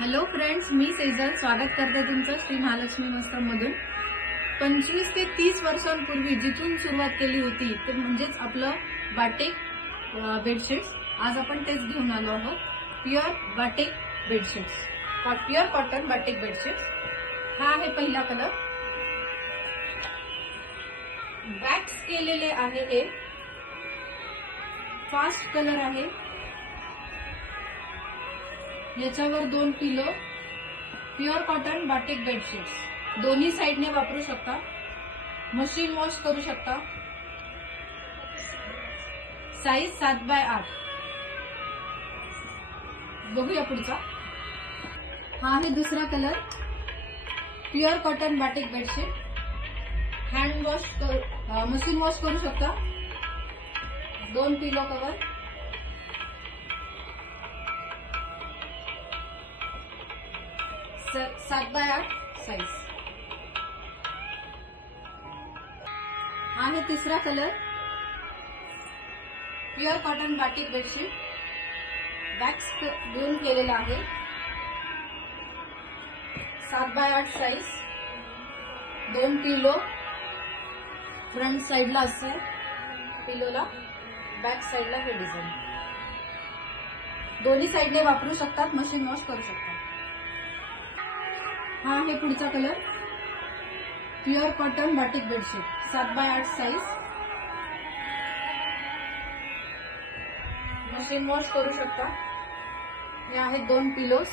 Hello friends, मी सेजल स्वागत करते तुमचं श्री महालक्ष्मी वस्त्रम मधून। 25 ते 30 वर्षांपूर्वी जिथून सुरुवात केली होती ते म्हणजेच आपलं बाटिक बेडशीट्स। आज आपण तेच घेऊन आलो आहोत, pure batik bedsheets, pure cotton batik bedsheets. हा आहे पहिला कलर, वॅक्स केलेले आहे, हे फास्ट कलर आहे। याच्यावर 2 पिलो, प्युअर कॉटन बाटिक बेडशीट्स, दोन्ही साइडने वापरू शकता, मशीन वॉश करू शकता। Size 7x8। बघूया पुढचा। हा आहे दुसरा colour, pure cotton batik bedsheet, hand wash machine wash करू शकता। 2 पिलो कवर, सर 7x8 साइज। आणि तिसरा colour, pure cotton batik bedsheet, wax घेऊन केलेला आहे, 7x8 साइज। 2 पिलो, फ्रंट साइडला असं पिलोला, बॅक साइडला हे डिझाइन। दोन्ही साइडने वापरू शकतात, मशीन वॉश करू शकतात। हा आहे पुढचा colour, pure cotton batik bedsheet, 7x8 size, machine wash करू शकता। हे आहेत 2 पिलोज,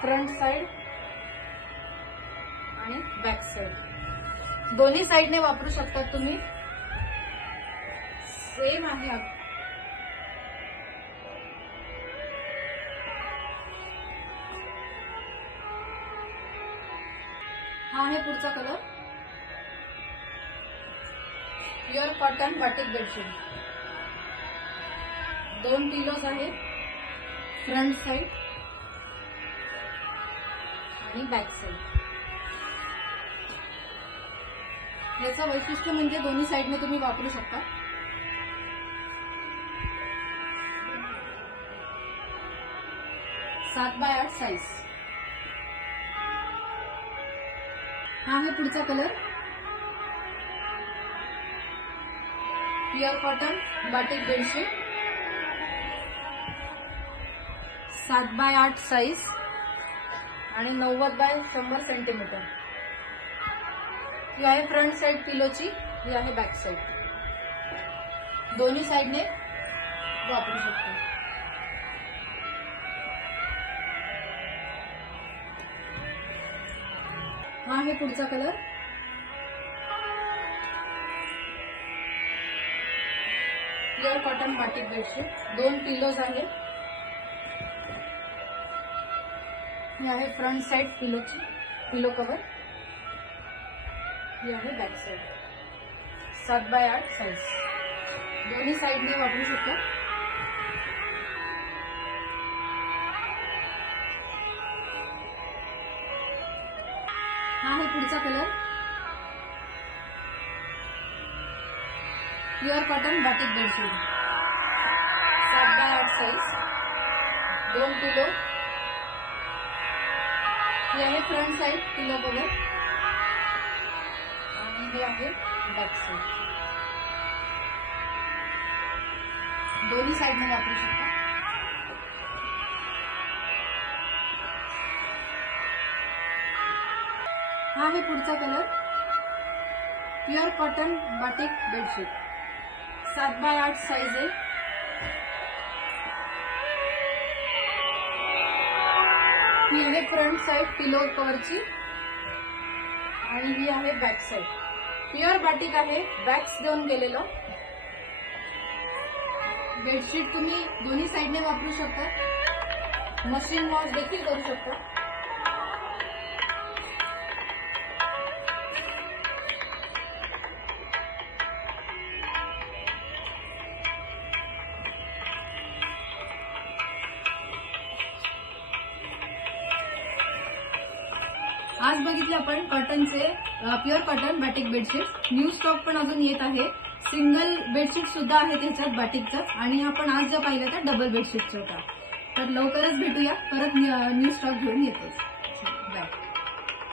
फ्रंट साइड आणि बॅक साइड, दोन्ही साइडने वापरू शकता तुम्ही। सेम आहे। हा आहे पुढचा colour, pure cotton batik bedsheet, 2 pillows आहेत, फ्रंट साइड आणि बॅक साइड। याचं वैशिष्ट्य म्हणजे दोन्ही साइडने तुम्ही वापरू शकता। सात बाय 8 साइज। हा आहे पुढचा colour, pure cotton batik bedsheet, 7x8 size आणि 90x100 सेंटीमीटर। ही आहे फ्रंट साइड पिलोची, ही आहे बॅक साइड, दोन्ही साइडने वापरू शकतो। हा आहे पुढचा colour, pure cotton batik bedsheet, 2 pillows आहेत, ही आहे फ्रंट साइड पिलोची, पिलो कवर, ही आहे बॅक साइड, 7x8 साइज, दोन्ही साइडने वापरू शकतो। हा आहे पुढचा colour, pure cotton batik bedsheet, 7x8 size, 2 पिलो, हे आहे फ्रंट साइड पिलो कवर आणि हे आहे बॅक साइड, दोन्ही साइडने वापरू शकता। हा आहे पुढचा colour, pure cotton batik bedsheet, 7x8 size आहे, ही आहे फ्रंट साइड पिलो कवरची आणि ही आहे बॅक साइड। प्युअर बाटिक आहे, वॅक्स देऊन केलेलं बेडशीट। तुम्ही दोन्ही साइडने वापरू शकता, मशीन वॉश देखील करू शकता। आज बघितले आपण कॉटनचे pure cotton batik bedsheet. New stock पण अजून येत आहे, सिंगल बेडशीट सुद्धा आहे त्याच्यात बाटिकचं, आणि आपण आज जे पाहिलं तर डबल बेडशीटचं होता। तर लवकरच भेटूया, परत न्यू स्टॉक घेऊन येतोच. बाय.